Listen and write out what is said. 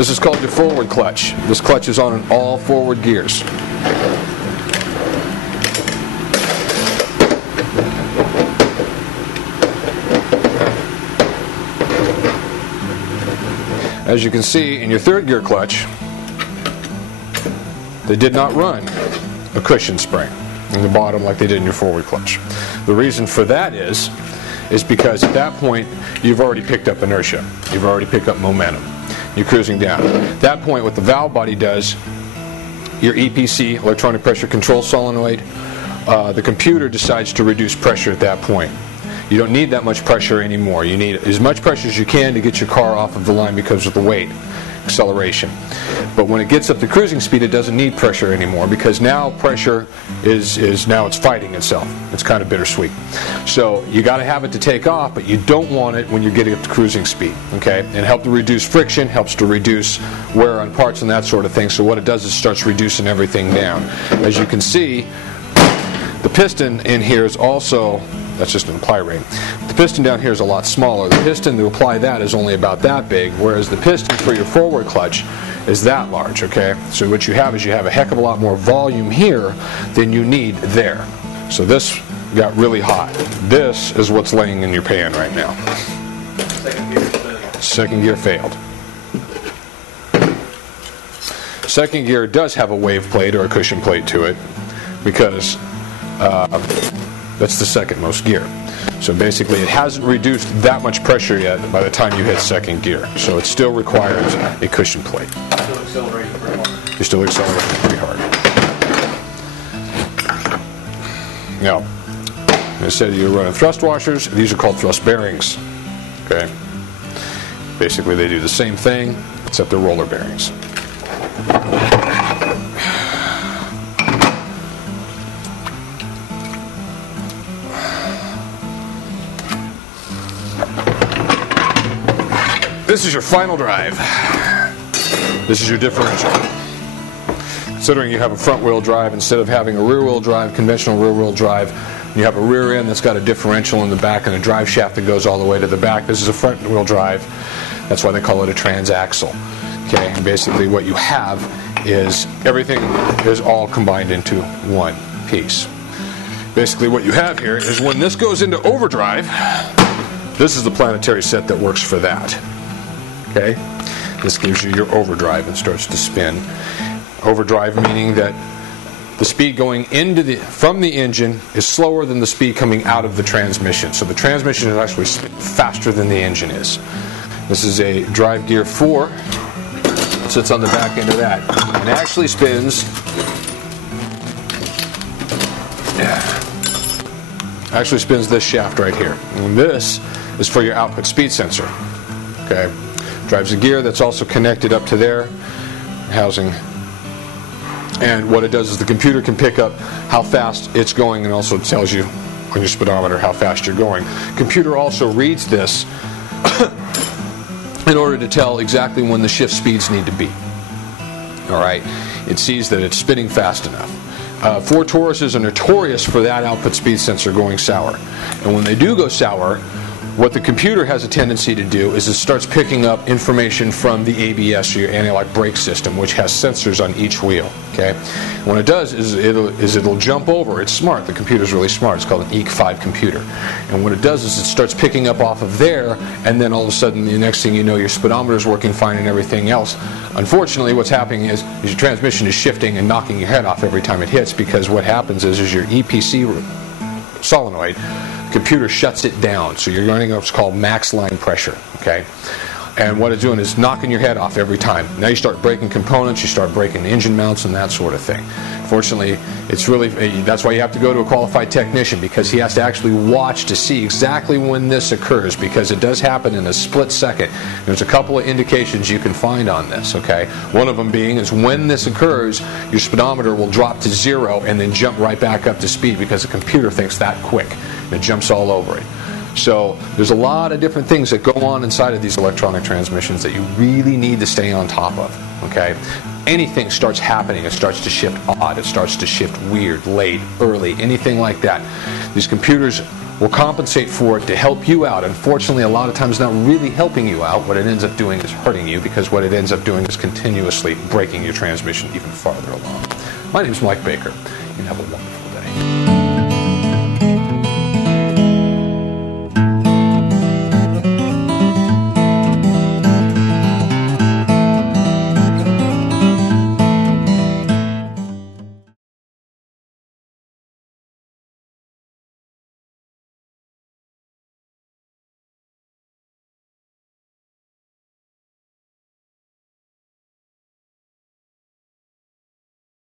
This is called your forward clutch. This clutch is on in all forward gears. As you can see, in your third gear clutch, they did not run a cushion spring in the bottom like they did in your forward clutch. The reason for that is because at that point you've already picked up inertia. You've already picked up momentum. You're cruising down. At that point, what the valve body does, your EPC, electronic pressure control solenoid, the computer decides to reduce pressure at that point. You don't need that much pressure anymore. You need as much pressure as you can to get your car off of the line because of the weight, acceleration. But when it gets up to cruising speed, it doesn't need pressure anymore because now pressure is now it's fighting itself. It's kind of bittersweet. So you got to have it to take off, but you don't want it when you're getting up to cruising speed. Okay, and help to reduce friction, helps to reduce wear on parts and that sort of thing. So what it does is it starts reducing everything down. As you can see, the piston in here is also. That's just an apply ring. The piston down here is a lot smaller. The piston to apply that is only about that big, whereas the piston for your forward clutch is that large, okay? So what you have is you have a heck of a lot more volume here than you need there. So this got really hot. This is what's laying in your pan right now. Second gear failed. Second gear does have a wave plate or a cushion plate to it because that's the second most gear. So basically it hasn't reduced that much pressure yet by the time you hit second gear. So it still requires a cushion plate. Still accelerating pretty hard. You're still accelerating pretty hard. Now, I said you're running thrust washers. These are called thrust bearings. Okay. Basically they do the same thing except they're roller bearings. This is your final drive. This is your differential. Considering you have a front-wheel drive instead of having a rear-wheel drive, conventional rear-wheel drive, you have a rear end that's got a differential in the back and a drive shaft that goes all the way to the back. This is a front-wheel drive. That's why they call it a transaxle. Okay, and basically what you have is everything is all combined into one piece. Basically what you have here is when this goes into overdrive, this is the planetary set that works for that. Okay, this gives you your overdrive and starts to spin. Overdrive meaning that the speed going into from the engine is slower than the speed coming out of the transmission. So the transmission is actually faster than the engine is. This is a drive gear 4. It sits on the back end of that and actually spins. Actually spins this shaft right here. And this is for your output speed sensor. Okay. Drives a gear that's also connected up to there, housing. And what it does is the computer can pick up how fast it's going and also tells you on your speedometer how fast you're going. Computer also reads this in order to tell exactly when the shift speeds need to be. All right, it sees that it's spinning fast enough. Ford Tauruses are notorious for that output speed sensor going sour. And when they do go sour, what the computer has a tendency to do is it starts picking up information from the ABS, or your anti-lock brake system, which has sensors on each wheel. Okay, and what it does is it'll jump over. It's smart. The computer's really smart. It's called an EEC5 computer. And what it does is it starts picking up off of there, and then all of a sudden, the next thing you know, your speedometer is working fine and everything else. Unfortunately, what's happening is your transmission is shifting and knocking your head off every time it hits, because what happens is your EPC solenoid, computer shuts it down, so you're running what's called max line pressure. Okay, and what it's doing is knocking your head off every time. Now you start breaking components, you start breaking engine mounts and that sort of thing. Fortunately, it's really, that's why you have to go to a qualified technician, because he has to actually watch to see exactly when this occurs, because it does happen in a split second. There's a couple of indications you can find on this. Okay, one of them being is when this occurs, your speedometer will drop to 0 and then jump right back up to speed, because the computer thinks that quick. It jumps all over it. So there's a lot of different things that go on inside of these electronic transmissions that you really need to stay on top of. Okay, anything starts happening, it starts to shift odd, it starts to shift weird, late, early, anything like that. These computers will compensate for it to help you out. Unfortunately, a lot of times not really helping you out. What it ends up doing is hurting you, because what it ends up doing is continuously breaking your transmission even farther along. My name is Mike Baker, and have a wonderful day.